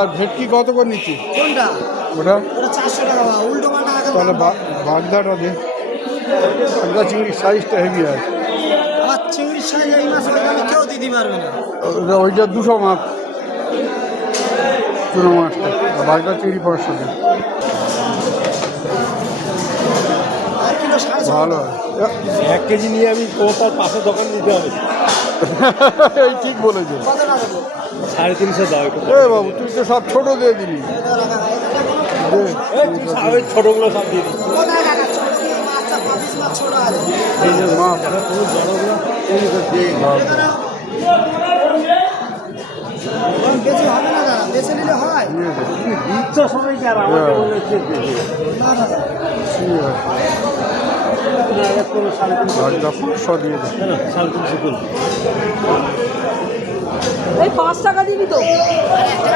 আর ভেটকি কত করে নিচ্ছি? কোনটা? ওটা ওটা 400 টাকা বাবা, উল্টো পাল্টা আগে তাহলে বাগদাটা দে। বাগদা চিংড়ির সাইজটা হেভি আছে। আমার চিংড়ির সাইজ এই মাছ আমি কেউ দিতে পারবে না। ওইটা 200 মাছ, চুনো মাছটা। বাগদা চিংড়ি 500 টাকা। আর কিলো 650 ভালো। 1 কেজি নিয়ে আমি তার পাশে দোকান দিতে হবে। এই ঠিক বলেছে। কত টাকা দেবো? 350 দাও একটু। এ বাবু তুই তো সব ছোট দিয়ে দিলি। দে। ওই ছোটগুলো সব দিয়ে দিই। কোথায় টাকা? ছোট কিলো মাছটা 25 মাছ ছোট আছে। এই যে মাছ। বেশি হবে না দাদা, বেশি নিলে হয় দিচ্ছ সবাইকে আর আমাকে বলে কে দেবে? না দাদা। ঠিক আছে। না, এক করে 350 বাগদা 500 দিয়ে দে। 350 করুন। এই 5 টাকা দিবি তো? আর 1 টাকা